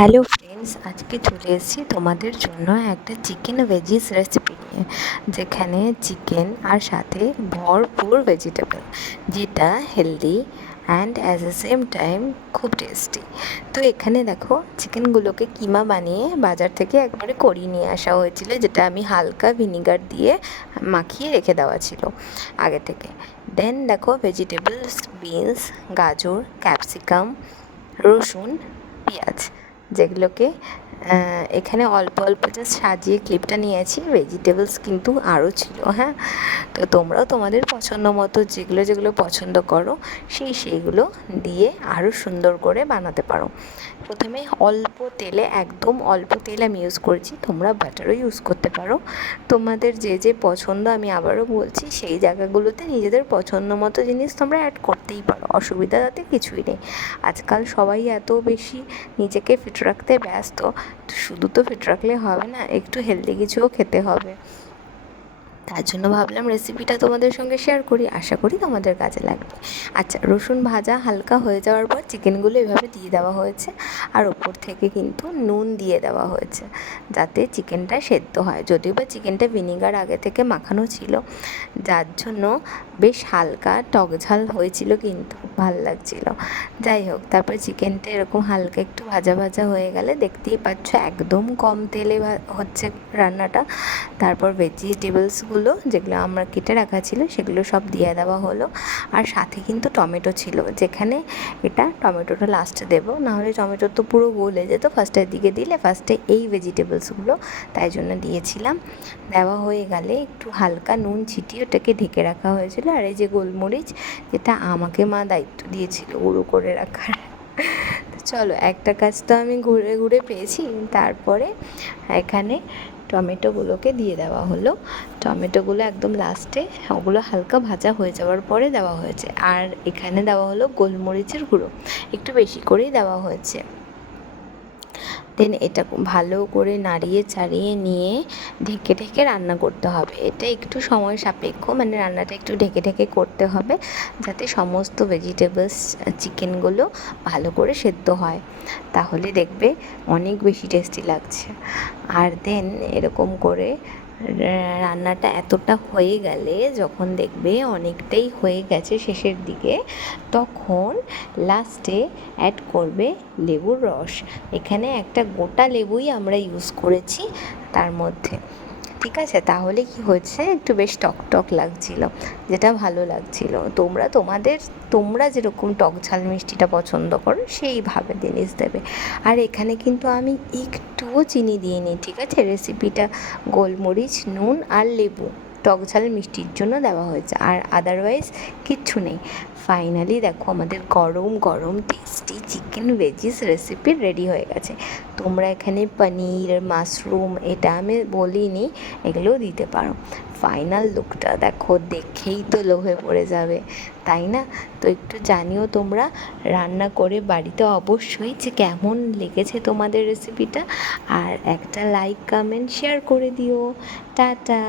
Hello friends, আজকে চলে এসেছি তোমাদের জন্য একটা চিকেন ভেজিস রেসিপি নিয়ে, যেখানে চিকেন আর সাথে ভরপুর ভেজিটেবল, যেটা healthy and at the same time খুব টেস্টি। তো এখানে দেখো, চিকেনগুলোকে কিমা বানিয়ে বাজার থেকে একবারে করিয়ে নিয়ে আসা হয়েছিল, যেটা আমি হালকা ভিনিগার দিয়ে মাখিয়ে রেখে দেওয়া ছিল আগে থেকে। দেন দেখো, ভেজিটেবলস, বিনস, গাজর, ক্যাপসিকাম, রসুন, পেঁয়াজ, যেগুলোকে এখানে অল্প অল্প জাস্ট সাজিয়ে ক্লিপটা নিয়েছি। ভেজিটেবলস কিন্তু আরও ছিল, হ্যাঁ। তো তোমরাও তোমাদের পছন্দ মতো যেগুলো যেগুলো পছন্দ করো সেইগুলো দিয়ে আরও সুন্দর করে বানাতে পারো। প্রথমে অল্প তেলে, একদম অল্প তেল আমি ইউজ করেছি, তোমরা বাটারও ইউজ করতে পারো। তোমাদের যে যে পছন্দ, আমি আবারও বলছি, সেই জায়গাগুলোতে নিজেদের পছন্দ মতো জিনিস তোমরা অ্যাড করতেই পারো, অসুবিধা তাতে কিছুই নেই। আজকাল সবাই এত বেশি নিজেকে ফিট রাখতে ব্যস্ত, শুধু তো ফিট রাখলে হবে না, একটু হেলদি কিছুও খেতে হবে। তার জন্য ভাবলাম রেসিপিটা তোমাদের সঙ্গে শেয়ার করি, আশা করি তোমাদের কাজে লাগবে। আচ্ছা, রসুন ভাজা হালকা হয়ে যাওয়ার পর চিকেনগুলো এভাবে দিয়ে দেওয়া হয়েছে, আর ওপর থেকে কিন্তু নুন দিয়ে দেওয়া হয়েছে যাতে চিকেনটা সেদ্ধ হয়। যদিও বা চিকেনটা ভিনিগার আগে থেকে মাখানো ছিল, যার জন্য বেশ হালকা টক ঝাল হয়েছিল, কিন্তু ভাল লাগছিল। যাই হোক, তারপর চিকেনটা এরকম হালকা একটু ভাজা ভাজা হয়ে গেলে, দেখতেই পাচ্ছ একদম কম তেলে হচ্ছে রান্নাটা। তারপর ভেজিটেবলসগুলো যেগুলো আমরা কেটে রাখা ছিল সেগুলো সব দিয়ে দেওয়া হলো, আর সাথে কিন্তু টমেটো ছিল, যেখানে এটা টমেটোটা লাস্টে দেবো, নাহলে টমেটো তো পুরো গলে যেত ফার্স্টের দিকে দিলে, ফার্স্টে এই ভেজিটেবলসগুলো, তাই জন্য দিয়েছিলাম। দেওয়া হয়ে গেলে একটু হালকা নুন ছিটিয়ে ওটাকে ঢেকে রাখা হয়েছিল। আর এই যে গোলমরিচ, যেটা আমাকে মা দায়িত্ব দিয়েছিল গুঁড়ো করে রাখার। চলো, একটা কাজ তো আমি ঘুরে ঘুরে পেয়েছি। তারপরে এখানে টমেটোগুলোকে দিয়ে দেওয়া হলো। টমেটোগুলো একদম লাস্টে, ওগুলো হালকা ভাজা হয়ে যাওয়ার পরে দেওয়া হয়েছে। আর এখানে দেওয়া হলো গোলমরিচের গুঁড়ো, একটু বেশি করেই দেওয়া হয়েছে। দেন এটা ভালো করে নাড়িয়ে চাড়িয়ে নিয়ে ঢেকে ঢেকে রান্না করতে হবে। এটা একটু সময় সাপেক্ষ, মানে রান্নাটা একটু ঢেকে ঢেকে করতে হবে, যাতে সমস্ত ভেজিটেবলস, চিকেনগুলো ভালো করে সেদ্ধ হয়, তাহলে দেখবে অনেক বেশি টেস্টি লাগছে। আর দেন এরকম করে রান্নাটা এতটা হয়ে গেলে, যখন দেখবে অনেকটাই হয়ে গেছে শেষের দিকে, তখন লাস্টে অ্যাড করবে লেবুর রস। এখানে একটা গোটা লেবুই আমরা ইউজ করেছি তার মধ্যে, ঠিক আছে? তাহলে কি হয়েছে, একটু বেশ টক টক লাগছিল, যেটা ভালো লাগছিল। তোমরা যেরকম টক ঝাল মিষ্টিটা পছন্দ করো সেইভাবে জিনিস দেবে। আর এখানে কিন্তু আমি একটুও চিনি দিইনি, ঠিক আছে? রেসিপিটা গোলমরিচ, নুন আর লেবু টক ঝাল মিষ্টির জন্য দেওয়া হয়েছে, আর আদারওয়াইজ কিচ্ছু নেই। ফাইনালি দেখো, আমাদের গরম গরম tasty chicken veggies recipe ready হয়ে গেছে। তোমরা এখানে পনির, মাশরুম, এটা আমি বলিনি, এগুলোও দিতে পারো। ফাইনাল লুকটা দেখো, দেখেই তো লোভে পড়ে যাবে, তাই না? তো একটু জানিও তোমরা রান্না করে বাড়িতে অবশ্যই, যে কেমন লেগেছে তোমাদের রেসিপিটা। আর একটা লাইক, কমেন্ট, শেয়ার করে দিও। টাটা।